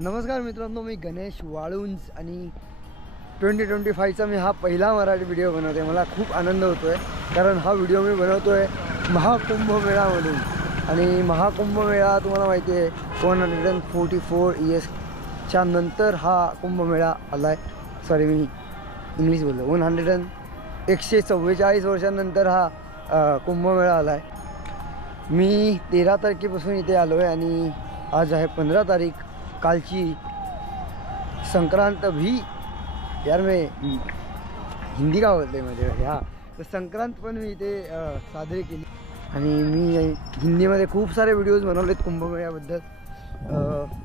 नमस्कार मित्रांनो, मी गणेश वाळुंज आणि 2025चा मी हा पहिला मराठी व्हिडिओ बनवतो आहे। मला खूप आनंद होतो आहे कारण हा व्हिडिओ मी बनवतो आहे महाकुंभमेळामधून। आणि महाकुंभमेळा तुम्हाला माहिती आहे 144 इयर्सच्या नंतर हा कुंभमेळा आला आहे। सॉरी, मी इंग्लिश बोललो। 144 वर्षांनंतर हा कुंभमेळा आला आहे। मी 13 तारखेपासून इथे आलो आहे आणि आज आहे 15 तारीख। कालची संक्रांत भी, यार मैं हिंदी का बोलते मध्ये हाँ, तर संक्रांत पण मी इथे साजरी केली। आणि मी हिंदीमध्ये खूप सारे व्हिडिओज बनवलेत कुंभमेळ्याबद्दल।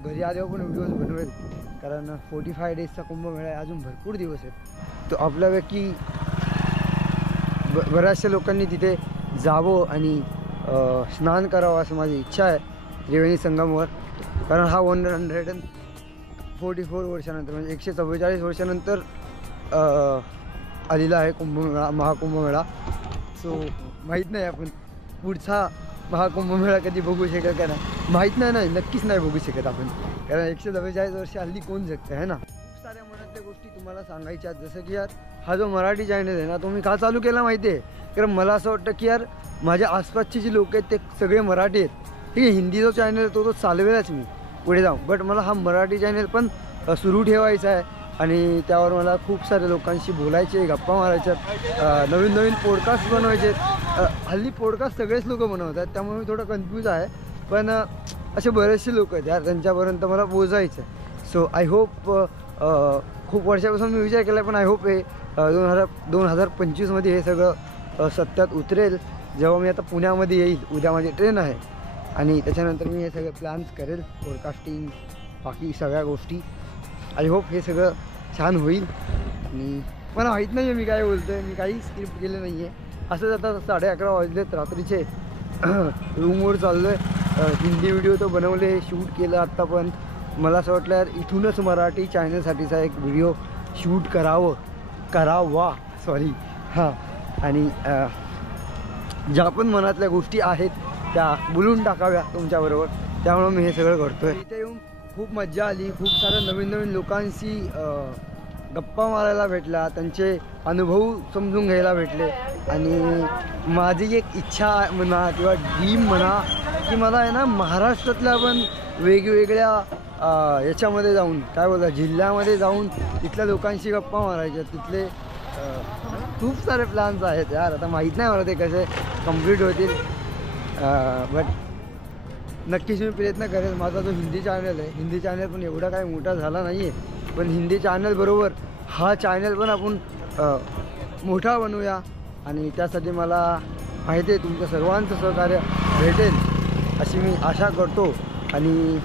घरी आल्यावर पण व्हिडिओज बनवेल कारण 45 डेजचा कुंभमेळा आहे, अजून भरपूर दिवस आहेत। तो आपल्यापैकी बऱ्याचशा लोकांनी तिथे जावं आणि स्नान करावं असं माझी इच्छा आहे त्रिवेणी संगमवर। कारण हा 144 वर्षानंतर म्हणजे 144 वर्षानंतर आलेला आहे कुंभमेळा, महाकुंभमेळा। सो माहीत नाही आपण पुढचा महाकुंभमेळा कधी बघू शकेल का नाही, माहीत नाही, नक्कीच नाही बघू शकत आपण, कारण 144 वर्ष हल्ली कोण जगतं आहे ना। खूप साऱ्या मनातल्या गोष्टी तुम्हाला सांगायच्या, जसं की यार हा जो मराठी चॅनल आहे ना, तो मी का चालू केला माहिती आहे? कारण मला असं वाटतं की यार माझ्या आसपासचे जे लोक आहेत ते सगळे मराठी आहेत, ठीक आहे। हिंदी जो चॅनल आहे तो चालवेलाच मी पुढे जाऊन, बट मला हा मराठी चॅनल पण सुरू ठेवायचा आहे आणि त्यावर मला खूप साऱ्या लोकांशी बोलायचे, गप्पा मारायच्यात, नवीन पॉडकास्ट बनवायचे। हल्ली पॉडकास्ट सगळेच लोक बनवतात, त्यामुळे मी थोडं कन्फ्यूज आहे, पण असे बरेचसे लोक आहेत यार, त्यांच्यापर्यंत मला पोहोचायचं आहे। सो आय होप, खूप वर्षापासून मी विचार केला, पण आय होप हे 2025मध्ये हे सगळं सत्यात उतरेल। जेव्हा मी आता पुण्यामध्ये येईल, उद्या माझी ट्रेन आहे आणि त्याच्यानंतर मी हे सगळे प्लॅन्स करेल, पॉडकास्टिंग, बाकी सगळ्या गोष्टी। आय होप हे सगळं छान होईल। आणि मला माहीत नाही आहे मी काय बोलतो आहे, मी काही स्क्रिप्ट केलं नाही आहे, असंच आता 11:30 वाजलेत रात्रीचे, रूमवर चाललो आहे। हिंदी व्हिडिओ तो बनवले, शूट केलं आत्ता, पण मला असं वाटलं यार इथूनच मराठी चॅनलसाठीचा एक व्हिडिओ शूट करावा सॉरी हां। आणि ज्या पण मनातल्या गोष्टी आहेत त्या बोलून टाकाव्या तुमच्याबरोबर, त्यामुळे मी हे सगळं करतो आहे। इथे येऊन खूप मजा आली, खूप साऱ्या नवीन लोकांशी गप्पा मारायला भेटला, त्यांचे अनुभव समजून घ्यायला भेटले। आणि माझी एक इच्छा म्हणा किंवा ड्रीम म्हणा की मला आहे ना महाराष्ट्रातल्या पण वेगवेगळ्या याच्यामध्ये जाऊन, काय बोलतात, जिल्ह्यामध्ये जाऊन तिथल्या लोकांशी गप्पा मारायच्या। तिथले खूप सारे प्लॅन्स आहेत यार, आता माहीत नाही मला ते कसे कंप्लीट होतील, बट नक्कीच मी प्रयत्न करेल। माझा जो हिंदी चॅनल आहे, हिंदी चॅनल पण एवढा काही मोठा झाला नाही आहे, पण हिंदी चॅनल बरोबर हा चॅनल पण आपण मोठा बनवूया। आणि त्यासाठी मला माहिती आहे तुमचं सर्वांचं सहकार्य भेटेल अशी मी आशा करतो। आणि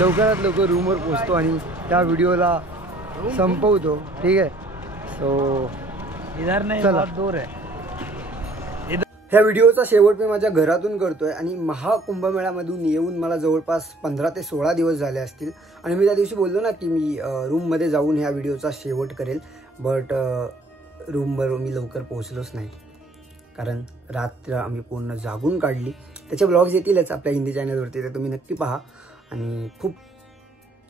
लवकरात लवकर रूमवर पोचतो आणि त्या व्हिडिओला संपवतो, ठीक आहे। सो इधर नाही, बहुत दूर आहे। ह्या व्हिडिओचा शेवट मी माझ्या घरातून करतोय आणि महाकुंभमेळ्यामधून येऊन मला जवळपास 15 ते 16 दिवस झाले असतील। आणि मी त्या दिवशी बोललो ना की मी रूममध्ये जाऊन ह्या व्हिडिओचा शेवट करेल, बट रूमवर मी लवकर पोहोचलोच नाही कारण रात्र आम्ही पूर्ण जागून काढली। त्याचे ब्लॉग्स येतीलच आपल्या हिंदी चॅनलवरती, ते तुम्ही नक्की पहा। आणि खूप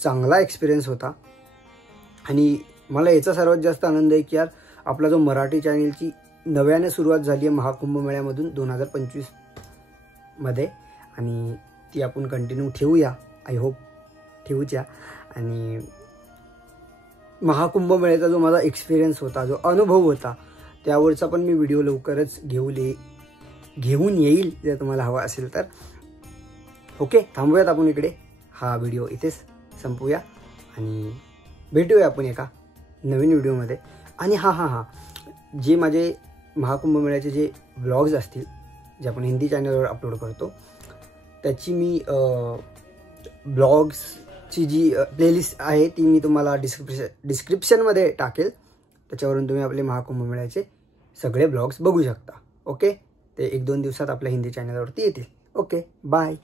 चांगला एक्सपिरियन्स होता आणि मला याचा सर्वात जास्त आनंद आहे की यार आपला जो मराठी चॅनलची नव्याने सुरुवात झाली आहे महाकुंभमेळ्यामधून 2025मध्ये, आणि ती आपण कंटिन्यू ठेवूया, आय होप ठेवूच्या। आणि महाकुंभमेळ्याचा जो माझा एक्सपिरियन्स होता, जो अनुभव होता, त्यावरचा पण मी व्हिडिओ लवकरच घेऊन येईल जर तुम्हाला हवा असेल तर। ओके, थांबूयात आपण इकडे, हा व्हिडिओ इथेच संपवूया आणि भेटूया आपण एका नवीन व्हिडिओमध्ये। आणि हां, जे माझे महाकुंभमेळ्याचे जे ब्लॉग्स असतील जे आपण हिंदी चॅनलवर अपलोड करतो, त्याची मी ब्लॉग्सची जी प्लेलिस्ट आहे ती मी तुम्हाला डिस्क्रिप्शनमध्ये टाकेल, त्याच्यावरून तुम्ही आपले महाकुंभमेळ्याचे सगळे ब्लॉग्स बघू शकता। ओके, ते 1-2 दिवसात आपल्या हिंदी चॅनलवरती येतील। Okay, bye.